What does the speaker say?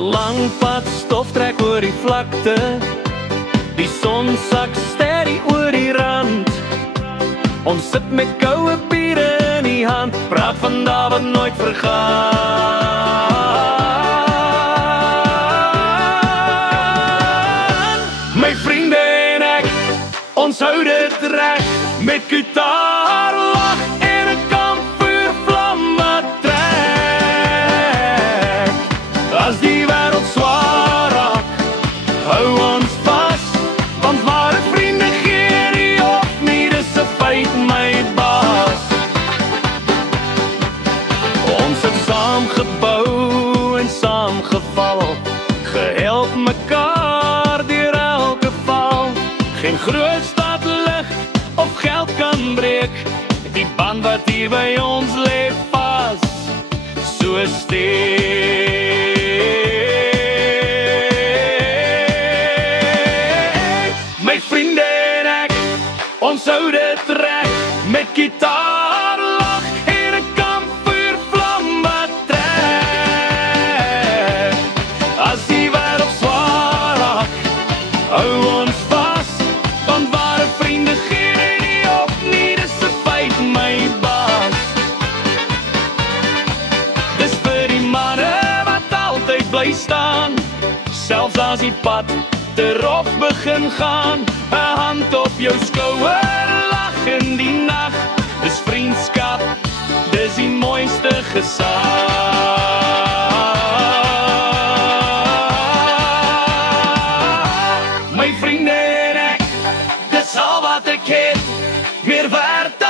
Lang pad stof trek oor die vlakte, die son sak steady oor die rand. Ons sit met koue biere in die hand, praat van dae wat nooit vergaan. My vriende en ek, ons hou dit reg, met gitaar, lag en 'n kampvuurvlam wat trek. As die wêreld swaar raak, hou ons vas, want ware vriende gee nie op nie, dis 'n feit my baas. Ons het saam gebou en saam geval, gehelp mekaar deur elke val. Geen groot stad lig of geld kan breek die band wat hier by ons lê vas, so steek. My vriende en ek, ons hou dit reg, met gitaar, lag en 'n kampvuurvlam wat trek. As die wêreld swaar raak, hou ons vas, want ware vriende gee nie op nie, dis 'n feit my baas. Dis vir die manne wat altyd bly staan, selfs as die pad te rof begin gaan. 'n hand op jou skouer, lag in die nag, dis vriendskap, dis die mooiste gesag. My vriende en ek, dis al wat ek het, meer werd